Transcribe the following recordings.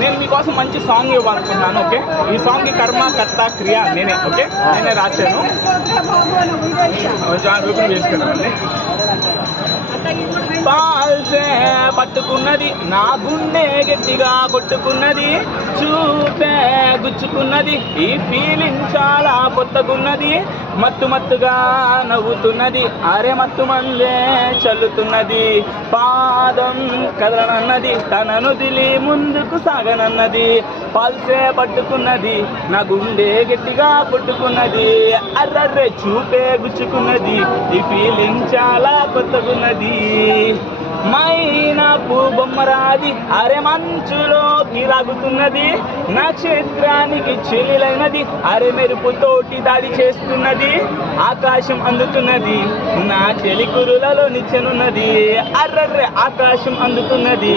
నేను మీకోసం మంచి సాంగ్ ఇవ్వాలనుకుంటున్నాను. ఓకే, ఈ సాంగ్కి కర్మ కర్త క్రియ నేనే. ఓకే, నేనే రాశాను. వేసుకున్నామండి. పాల్సే పట్టుకున్నది నా గుండె గట్టిగా కొట్టుకున్నది, చూపే గుచ్చుకున్నది, ఈ ఫీలింగ్ చాలా కొత్తగున్నది, మత్తు మత్తుగా నవ్వుతున్నది, అరే మత్తు మందే చల్లుతున్నది, పాదం కదలనన్నది, తనను దిలి ముందుకు సాగనన్నది, పాల్సే పట్టుకున్నది నా గుండె గట్టిగా కొట్టుకున్నది, అర్రర్రే చూపే గుచ్చుకున్నది, ఈ ఫీలింగ్ చాలా కొత్తగున్నది, మైనా బొమ్మరాది అరే మంచులోకి లాగుతున్నది, నక్షత్రానికి చెలిలైనది, అరే మెరుపుతోటి దాడి చేస్తున్నది, ఆకాశం అందుతున్నది నా చెలి కురులలో నిచ్చెనున్నది, అర్రర్రె ఆకాశం అందుతున్నది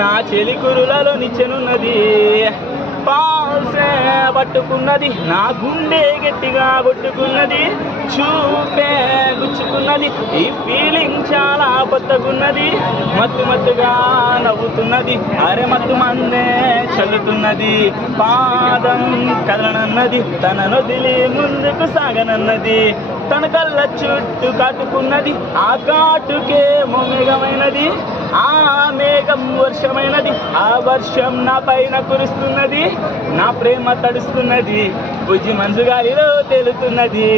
నా చెలి కురులలో నిచ్చెనున్నది, పాల్సే పట్టుకున్నది నా గుండె గట్టిగా కొట్టుకున్నది, చూపే గుచ్చుకున్నది, ఈ ఫీలింగ్ చాలా కొత్తగున్నది, మత్తు మత్తుగా నవ్వుతున్నది, అరే మత్తు మందే చల్లుతున్నది, పాదం కదలనన్నది, తనను దిలి ముందుకు సాగనన్నది, తన కళ్ళ చుట్టూ కాటుకున్నది, ఆ కాటుకే మేఘమైనది, ఆ మేఘం వర్షమైనది, ఆ వర్షం నా పైన కురుస్తున్నది, నా ప్రేమ తడుస్తున్నది, బుజ్జి మంచుగాలిలో తేలుతున్నది,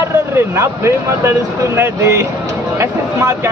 అర్రర్రే నా ప్రేమ తడుస్తున్నది. SS mark